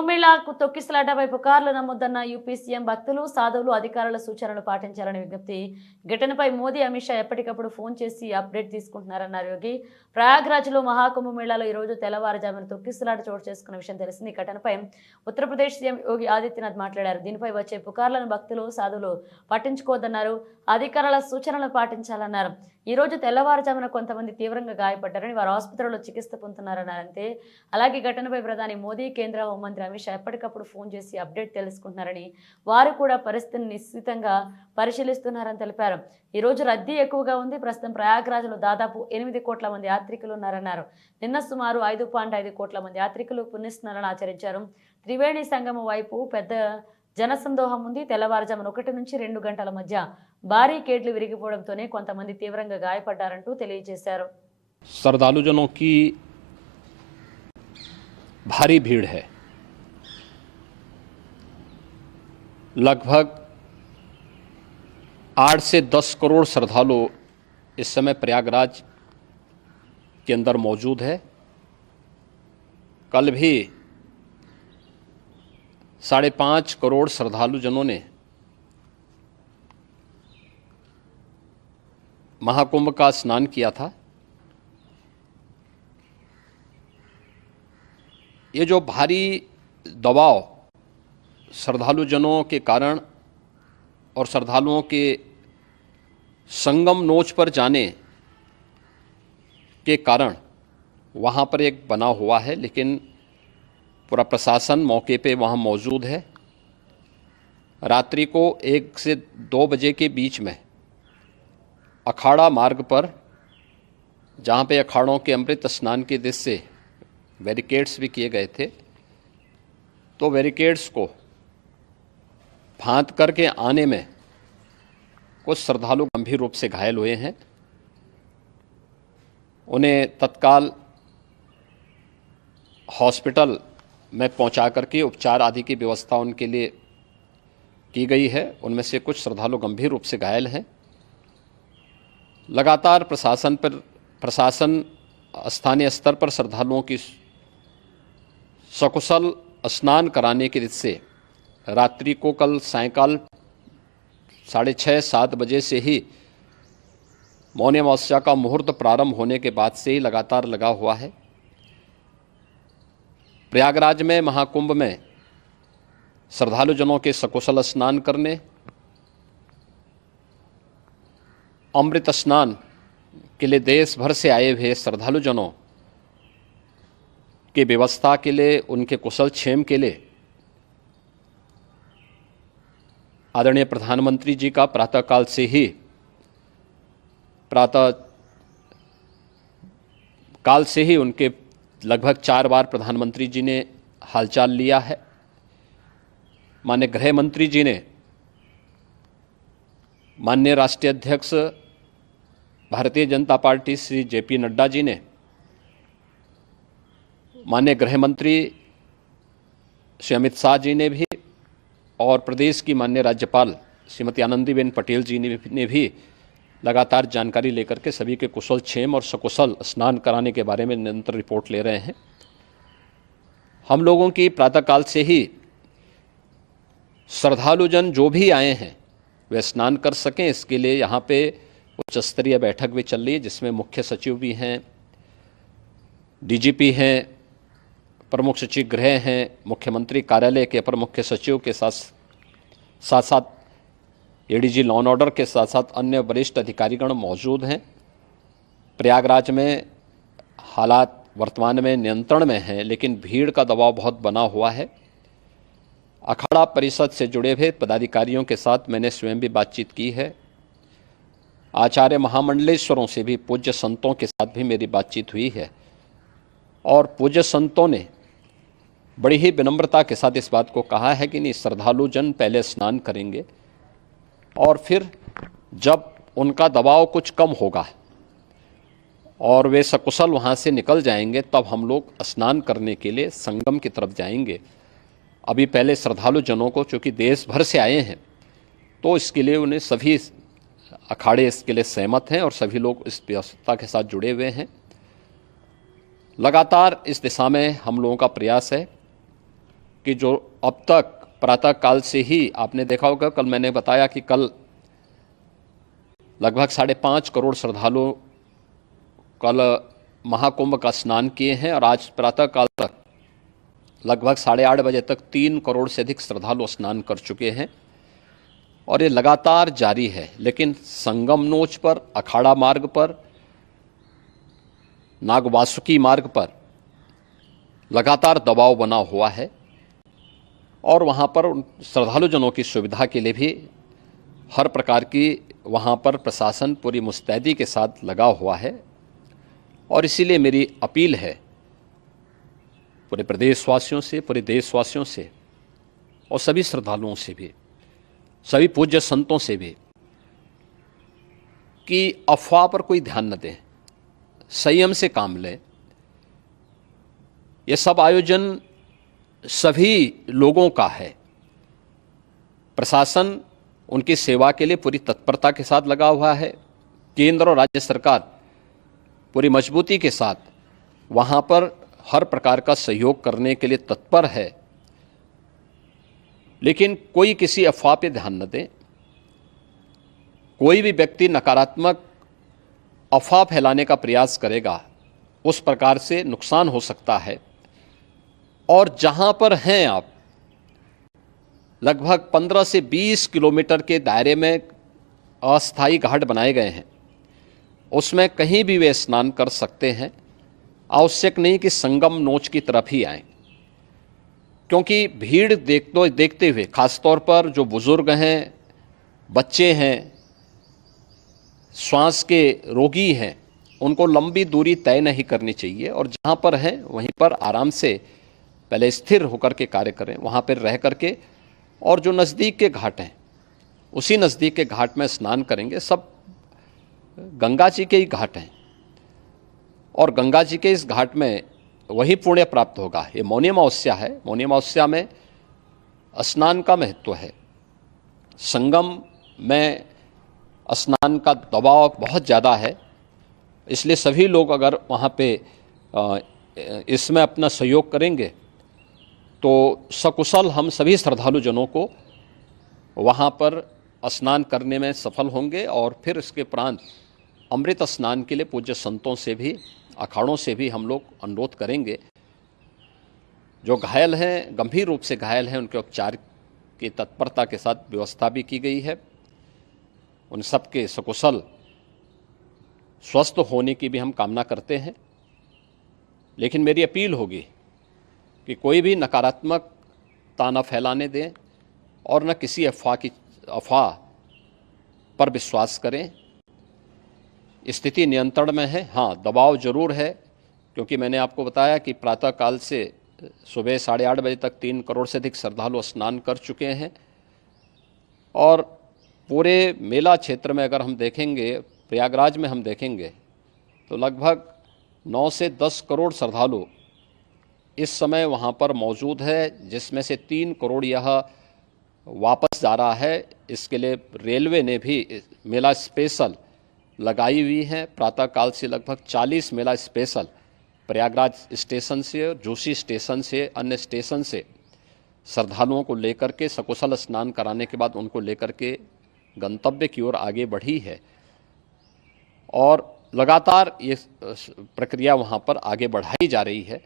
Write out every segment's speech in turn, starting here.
కుంభమేళాకు తొక్కిసలాటపై పుకార్లు నమోదన్న UP CM భక్తులు సాధువులు అధికారుల సూచనలు పాటించాలని విజ్ఞప్తి. ఘటనపై మోదీ అమిత్ షా ఎప్పటికప్పుడు ఫోన్ చేసి అప్డేట్ తీసుకుంటున్నారన్నారు యోగి. ప్రయాగ్రాజ్లో మహాకుంభమేళాలో ఈరోజు తెల్లవారుజామున తొక్కిసలాట చోటు చేసుకున్న విషయం తెలిసింది. ఈ ఘటనపై ఉత్తరప్రదేశ్ సీఎం యోగి ఆదిత్యనాథ్ మాట్లాడారు. దీనిపై వచ్చే పుకార్లను భక్తులు సాధువులు పట్టించుకోవద్దన్నారు. అధికారుల సూచనలు పాటించాలన్నారు. ఈ రోజు తెల్లవారుజామున కొంతమంది తీవ్రంగా గాయపడ్డారని, వారు ఆసుపత్రిలో చికిత్స పొందుతున్నారన్నారంతే. అలాగే ఘటనపై ప్రధాని మోదీ, కేంద్ర హోంమంత్రి అమిత్ షా ఎప్పటికప్పుడు ఫోన్ చేసి అప్డేట్ తెలుసుకుంటున్నారని, వారు కూడా పరిస్థితిని నిశ్చితంగా పరిశీలిస్తున్నారని తెలిపారు. ఈ రోజు రద్దీ ఎక్కువగా ఉంది. ప్రస్తుతం ప్రయాగ్రాజ్లో దాదాపు 8 కోట్ల మంది యాత్రికులు ఉన్నారన్నారు. నిన్న సుమారు 5.5 కోట్ల మంది యాత్రికులు పుణ్యస్నానాలు ఆచరించారు. త్రివేణి సంగమం వైపు పెద్ద జనసందోహం ఉంది. తెల్లవారుజామున 1 నుంచి 2 గంటల మధ్య బారికేడ్లు విరిగిపోవడంతోనే కొంతమంది తీవ్రంగా గాయపడ్డారంటూ తెలియజేశారు. श्रद्धालुजनों की भारी भीड़ है। लगभग 8 से 10 करोड़ श्रद्धालु इस समय प्रयागराज के अंदर मौजूद है। कल भी 5.5 करोड़ श्रद्धालुजनों ने महाकुंभ का स्नान किया था। ये जो भारी दबाव श्रद्धालुजनों के कारण और श्रद्धालुओं के संगम नोच पर जाने के कारण वहाँ पर एक बना हुआ है, लेकिन पूरा प्रशासन मौके पे वहाँ मौजूद है। रात्रि को 1 से 2 बजे के बीच में अखाड़ा मार्ग पर, जहाँ पे अखाड़ों के अमृत स्नान के दृश्य से बैरिकेड्स भी किए गए थे, तो बैरिकेड्स को फांद करके आने में कुछ श्रद्धालु गंभीर रूप से घायल हुए हैं। उन्हें तत्काल हॉस्पिटल में पहुंचा करके उपचार आदि की व्यवस्था उनके लिए की गई है। उनमें से कुछ श्रद्धालु गंभीर रूप से घायल हैं। लगातार प्रशासन स्थानीय स्तर पर श्रद्धालुओं की सकुशल स्नान कराने के दृष्टि से रात्रि को कल सायंकाल 6:30-7 बजे से ही मौनी अमावस्या का मुहूर्त प्रारंभ होने के बाद से ही लगातार लगा हुआ है। प्रयागराज में महाकुंभ में श्रद्धालुजनों के सकुशल स्नान करने, अमृत स्नान के लिए देश भर से आए हुए श्रद्धालुजनों की व्यवस्था के लिए, उनके कुशल क्षेम के लिए आदरणीय प्रधानमंत्री जी का प्रातःकाल से ही उनके लगभग 4 बार प्रधानमंत्री जी ने हालचाल लिया है। माननीय गृह मंत्री जी ने, माननीय राष्ट्रीय अध्यक्ष भारतीय जनता पार्टी श्री JP नड्डा जी ने, माननीय गृह मंत्री श्री अमित शाह जी ने भी, और प्रदेश की माननीय राज्यपाल श्रीमती आनंदीबेन पटेल जी ने भी लगातार जानकारी लेकर के सभी के कुशल क्षेम और सकुशल स्नान कराने के बारे में निरंतर रिपोर्ट ले रहे हैं। हम लोगों की प्रातःकाल से ही श्रद्धालुजन जो भी आए हैं वे स्नान कर सकें, इसके लिए यहाँ पे उच्च स्तरीय बैठक भी चल रही है, जिसमें मुख्य सचिव भी हैं, DGP हैं, प्रमुख सचिव गृह हैं, मुख्यमंत्री कार्यालय के अपर मुख्य सचिव के साथ साथ ADG लॉ एंड ऑर्डर के साथ साथ अन्य वरिष्ठ अधिकारीगण मौजूद हैं। प्रयागराज में हालात वर्तमान में नियंत्रण में हैं, लेकिन भीड़ का दबाव बहुत बना हुआ है। अखाड़ा परिषद से जुड़े हुए पदाधिकारियों के साथ मैंने स्वयं भी बातचीत की है। आचार्य महामंडलेश्वरों से भी, पूज्य संतों के साथ भी मेरी बातचीत हुई है, और पूज्य संतों ने बड़ी ही विनम्रता के साथ इस बात को कहा है कि नहीं, श्रद्धालुजन पहले स्नान करेंगे और फिर जब उनका दबाव कुछ कम होगा और वे सकुशल वहाँ से निकल जाएंगे, तब हम लोग स्नान करने के लिए संगम की तरफ जाएंगे। अभी पहले श्रद्धालुजनों को, चूँकि देश भर से आए हैं, तो इसके लिए उन्हें सभी अखाड़े इसके लिए सहमत हैं और सभी लोग इस व्यवस्था के साथ जुड़े हुए हैं। लगातार इस दिशा में हम लोगों का प्रयास है कि जो अब तक प्रातः काल से ही आपने देखा होगा, कल मैंने बताया कि कल लगभग 5.5 करोड़ श्रद्धालु कल महाकुंभ का स्नान किए हैं और आज प्रातः काल तक लगभग 8:30 बजे तक 3 करोड़ से अधिक श्रद्धालु स्नान कर चुके हैं और ये लगातार जारी है। लेकिन संगम नोच पर, अखाड़ा मार्ग पर, नागवासुकी मार्ग पर लगातार दबाव बना हुआ है और वहाँ पर श्रद्धालुजनों की सुविधा के लिए भी हर प्रकार की वहाँ पर प्रशासन पूरी मुस्तैदी के साथ लगा हुआ है। और इसीलिए मेरी अपील है पूरे प्रदेशवासियों से, पूरे देशवासियों से और सभी श्रद्धालुओं से भी, सभी पूज्य संतों से भी कि अफवाह पर कोई ध्यान न दें, संयम से काम लें। ये सब आयोजन सभी लोगों का है। प्रशासन उनकी सेवा के लिए पूरी तत्परता के साथ लगा हुआ है। केंद्र और राज्य सरकार पूरी मजबूती के साथ वहाँ पर हर प्रकार का सहयोग करने के लिए तत्पर है। लेकिन कोई किसी अफवाह पे ध्यान न दें। कोई भी व्यक्ति नकारात्मक अफवाह फैलाने का प्रयास करेगा, उस प्रकार से नुकसान हो सकता है। और जहां पर हैं आप, लगभग 15 से 20 किलोमीटर के दायरे में अस्थायी घाट बनाए गए हैं, उसमें कहीं भी वे स्नान कर सकते हैं। आवश्यक नहीं कि संगम नोच की तरफ ही आएं, क्योंकि भीड़ देखते हुए खासतौर पर जो बुजुर्ग हैं, बच्चे हैं, श्वास के रोगी हैं, उनको लंबी दूरी तय नहीं करनी चाहिए और जहाँ पर हैं वहीं पर आराम से पहले स्थिर होकर के कार्य करें, वहाँ पर रह करके। और जो नज़दीक के घाट हैं, उसी नज़दीक के घाट में स्नान करेंगे। सब गंगा जी के ही घाट हैं और गंगा जी के इस घाट में वही पुण्य प्राप्त होगा। ये मौनी अमावस्या है। मौनी अमावस्या में स्नान का महत्व है। संगम में स्नान का दबाव बहुत ज़्यादा है, इसलिए सभी लोग अगर वहाँ पे इसमें अपना सहयोग करेंगे तो सकुशल हम सभी श्रद्धालु जनों को वहाँ पर स्नान करने में सफल होंगे। और फिर इसके उपरांत अमृत स्नान के लिए पूज्य संतों से भी, अखाड़ों से भी हम लोग अनुरोध करेंगे। जो घायल हैं, गंभीर रूप से घायल हैं, उनके उपचार की तत्परता के साथ व्यवस्था भी की गई है। उन सबके सकुशल स्वस्थ होने की भी हम कामना करते हैं। लेकिन मेरी अपील होगी कि कोई भी नकारात्मकता न फैलाने दें और न किसी अफवाह पर विश्वास करें। स्थिति नियंत्रण में है। हाँ, दबाव जरूर है, क्योंकि मैंने आपको बताया कि प्रातःकाल से सुबह 8:30 बजे तक 3 करोड़ से अधिक श्रद्धालु स्नान कर चुके हैं। और पूरे मेला क्षेत्र में अगर हम देखेंगे, प्रयागराज में हम देखेंगे तो लगभग 9 से 10 करोड़ श्रद्धालु इस समय वहाँ पर मौजूद है, जिसमें से 3 करोड़ यह वापस जा रहा है। इसके लिए रेलवे ने भी मेला स्पेशल लगाई हुई है। प्रातःकाल से लगभग 40 मेला स्पेशल प्रयागराज स्टेशन से और जोशी स्टेशन से, अन्य स्टेशन से श्रद्धालुओं को लेकर के सकुशल स्नान कराने के बाद उनको लेकर के गंतव्य की ओर आगे बढ़ी है। और लगातार ये प्रक्रिया वहाँ पर आगे बढ़ाई जा रही है।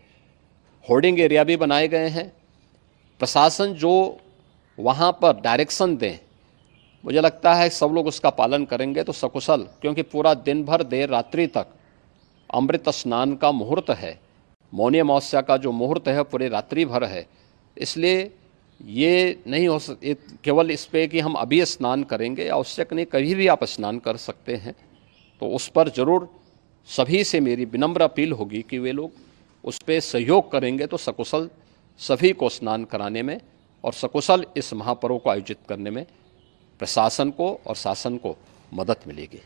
होर्डिंग एरिया भी बनाए गए हैं। प्रशासन जो वहाँ पर डायरेक्शन दें, मुझे लगता है सब लोग उसका पालन करेंगे तो सकुशल, क्योंकि पूरा दिन भर देर रात्रि तक अमृत स्नान का मुहूर्त है। मौनी अमावस्या का जो मुहूर्त है पूरे रात्रि भर है। इसलिए ये नहीं हो केवल इस पे कि हम अभी स्नान करेंगे, आवश्यक नहीं, कभी भी आप स्नान कर सकते हैं। तो उस पर ज़रूर सभी से मेरी विनम्र अपील होगी कि वे लोग उस पर सहयोग करेंगे तो सकुशल सभी को स्नान कराने में और सकुशल इस महापर्व को आयोजित करने में प्रशासन को और शासन को मदद मिलेगी।